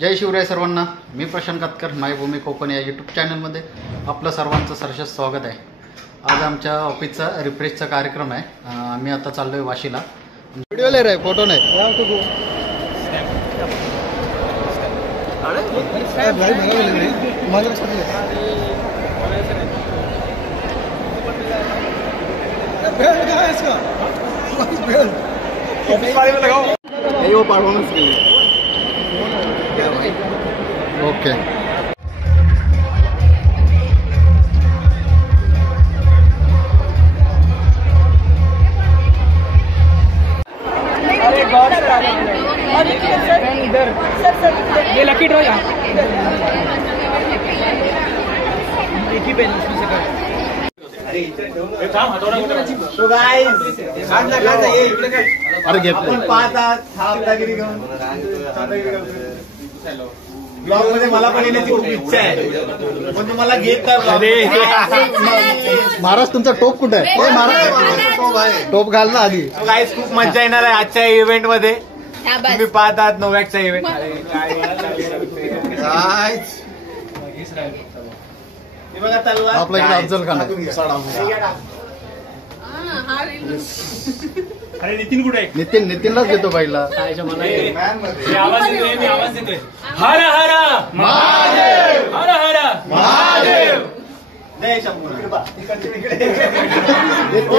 जय शिवराय सर्वांना. मी प्रशांत कातकर, मायभूमी कोकण या यूट्यूब चॅनलमध्ये आपलं सर्वांचं सहर्ष स्वागत आहे. आज आमच्या ऑफिसचा रिफ्रेशचा कार्यक्रम आहे. आम्ही आता चाललोय वाशीला. व्हिडिओ ले रे, फोटो नाही. ओके. ये लकी ड्रॉ यहाँ एक ही पेन इसमें से कर. तो गाइस काढला ये इकडे काय अरे घेतलं आपण पाहतात थांबदागिरी घेऊन ब्लॉग मध्ये मला पण येण्याची खूप इच्छा आहे पण तुम्हाला घेत नाही. महाराज तुमचा टोप कुठे आहे? ए महाराज टोप घाल ना आधी. गाइस खूप मजा येणार आहे आजच्या इव्हेंट मध्ये. तुम्ही पाहतात नोवॅकचा इव्हेंट. आपल्या इकडे अफजल खान अरे नितीन कुठे आहे? नितीनलाच घेतो पहिला. आवाज देतोय. हर हर महादेव, हर हर महादेव. जय शंभू.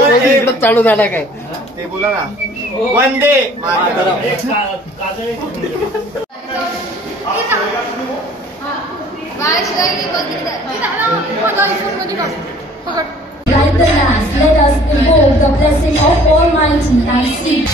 इकडे चालू झाला काय ते बोला ना. Vande Mataram. Like the last, let us invoke the blessing of Almighty and seek.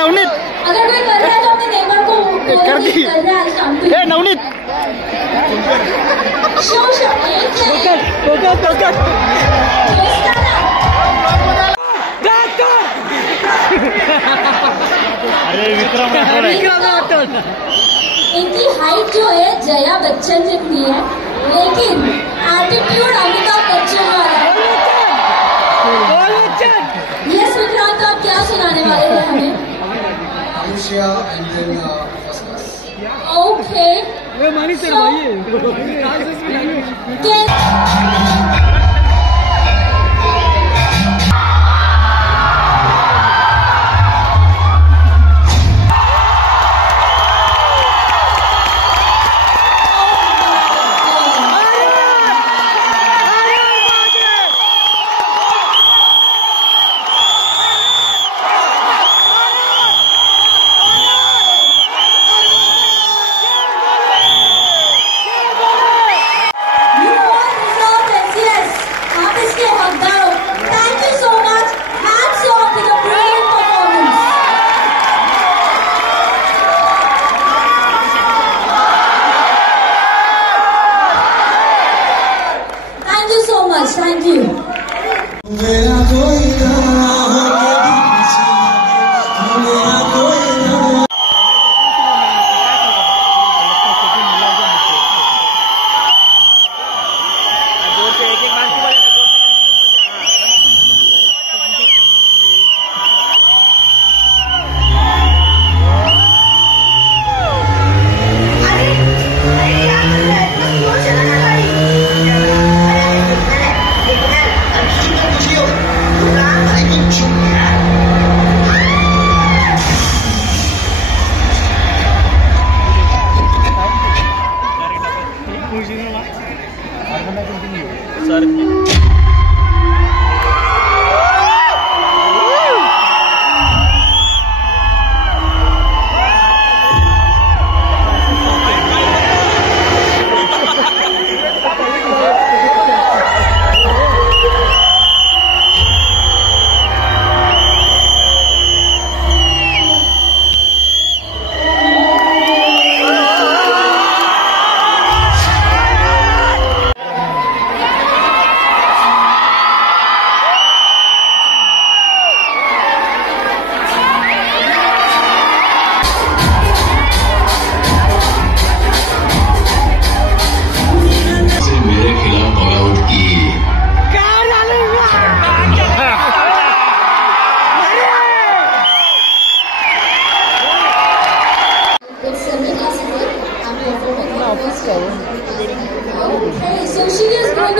Navneet अगर कोई कर रहा है तो अपने नेबर को कर दी. ए नवनीत अरे विक्रम. इनकी हाइट जो है जया बच्चन जितनी है लेकिन एटीट्यूड अमिताभ बच्चन वाला है. यस विक्रांत, आप क्या सुनाने वाले थे हमें? ओके.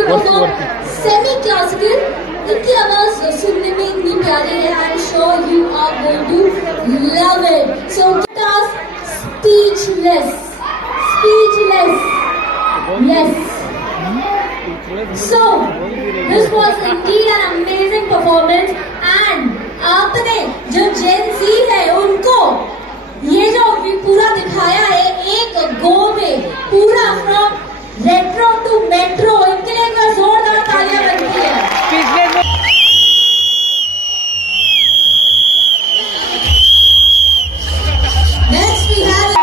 to perform semi-classical. इनकी आवाज सुनने में इतनी प्यारी है. I'm sure you are going to love it. So let us speechless. Yes. So this was indeed an amazing performance. And आपने जो Gen Z है उनको ये जो पूरा दिखाया है एक गो में, पूरा फ्रॉम रेट्रो टू मेट्रो, इनके लिए एक बार जोरदार तालियां बनती है. Next we have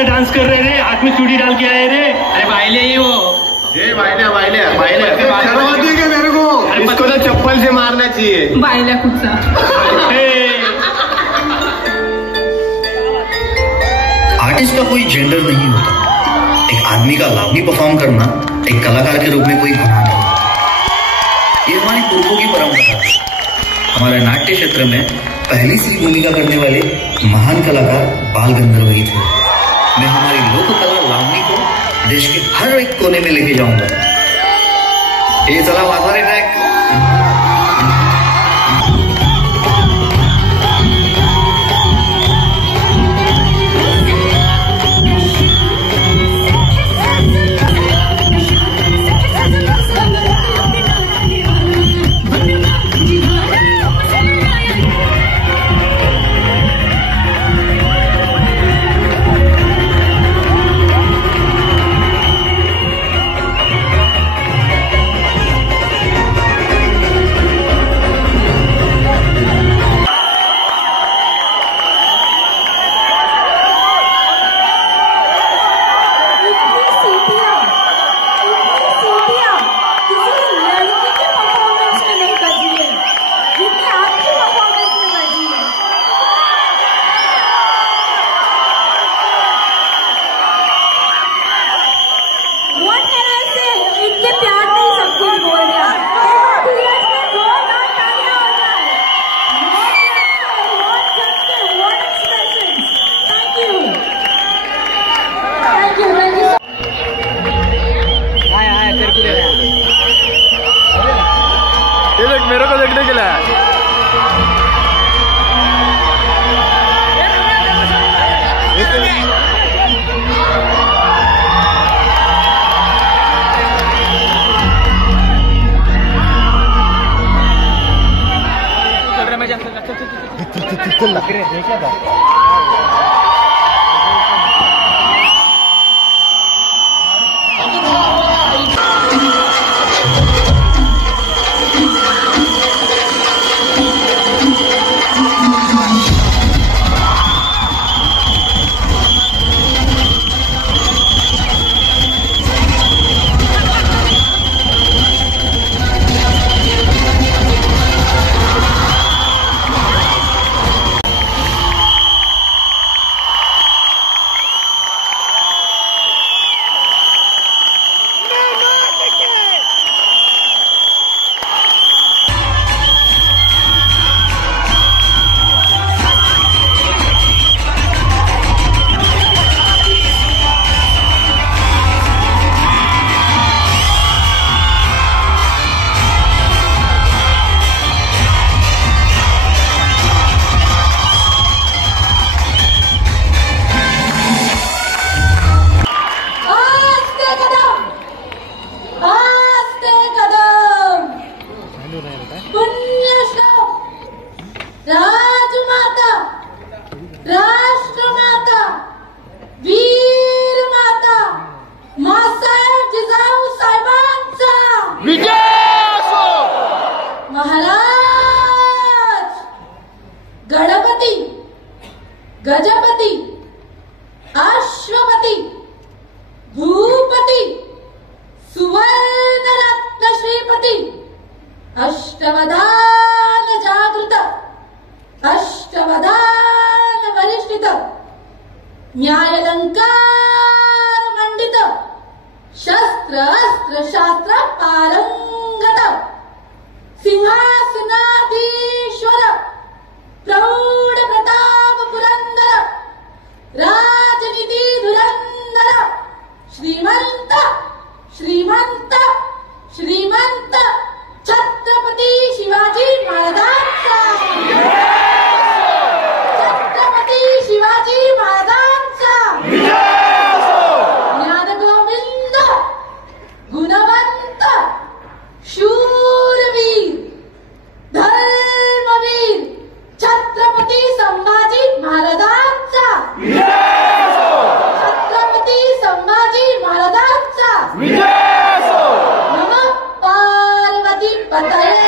डांस कर रहे रे, हाथ में चूड़ी डाल के आए रे. अरे बाइले ही वो. ये बाइले करवाती है मेरे को. इसको तो चप्पल से मारना चाहिए. बाइला कुत्ता. आर्टिस्ट का कोई जेंडर नहीं होता. एक आदमी का लावनी परफॉर्म करना एक कलाकार के रूप में कोई गुनाह नहीं. ये हमारी पूर्वों की परंपरा है. हमारे नाट्य क्षेत्र में पहली सी भूमिका करने वाले महान कलाकार बाल गंधर्व ही थे. मैं हमारी लोक कला लावनी को देश के हर एक कोने में लेके जाऊंगा. ये चला वासारी ट्रैक. मेरे को देखने के लिए. चल लग रहे हैं क्या था. राजमाता, राष्ट्रमाता, वीर माता, मासाहेब जिजाऊ साहेबांचा महाराज, गणपती, गजपती, अश्वपती, भूपती, सुवर्णरत्न श्रीपती, अष्टवधान जागृत, अष्टवधान वरिष्ठित, न्यायालंकार मंडित, शस्त्र अस्त्र शास्त्र पारंगत सिंहासनाधीश्वर प्रौढ प्रताप पुरंदर राजनीती धुरंधर श्रीमंत श्रीमंत श्रीमंत छत्रपती शिवाजी महाराजांचा छत्रपती शिवाजी महाराजांचा ज्ञानगोविंद गुणवंत शूरवीर धर्मवीर छत्रपती संभाजी महाराजांचा छत्रपती संभाजी महाराजांचा नमः पार्वती पतये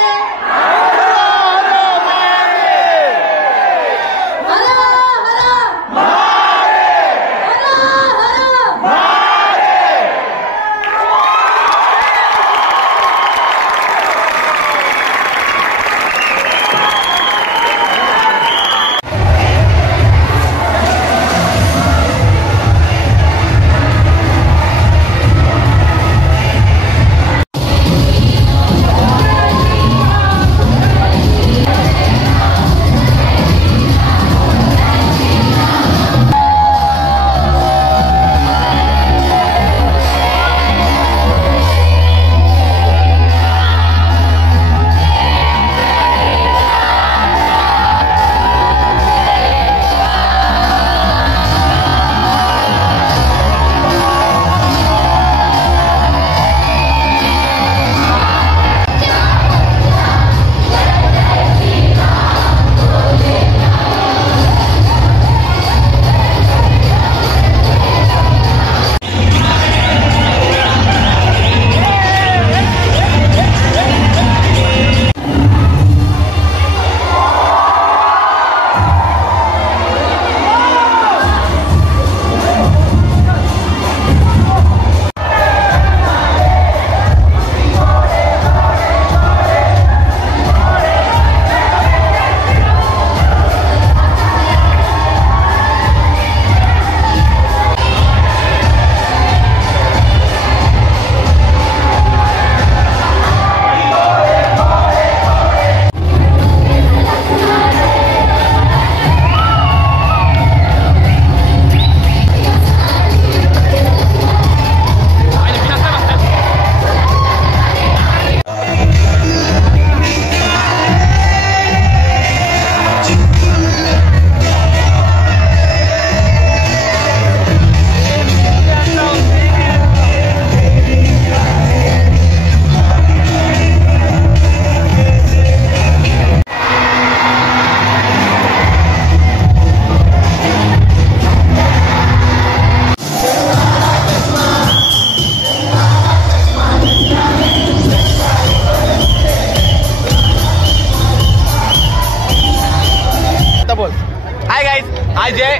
हाय गाईज, आज आहे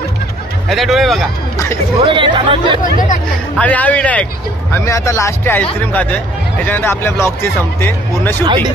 याचा डोळे बघा आणि हा विनायक. आम्ही आता लास्ट आईस्क्रीम खातोय, त्याच्यानंतर आपल्या ब्लॉगची संपते पूर्ण शूटिंग.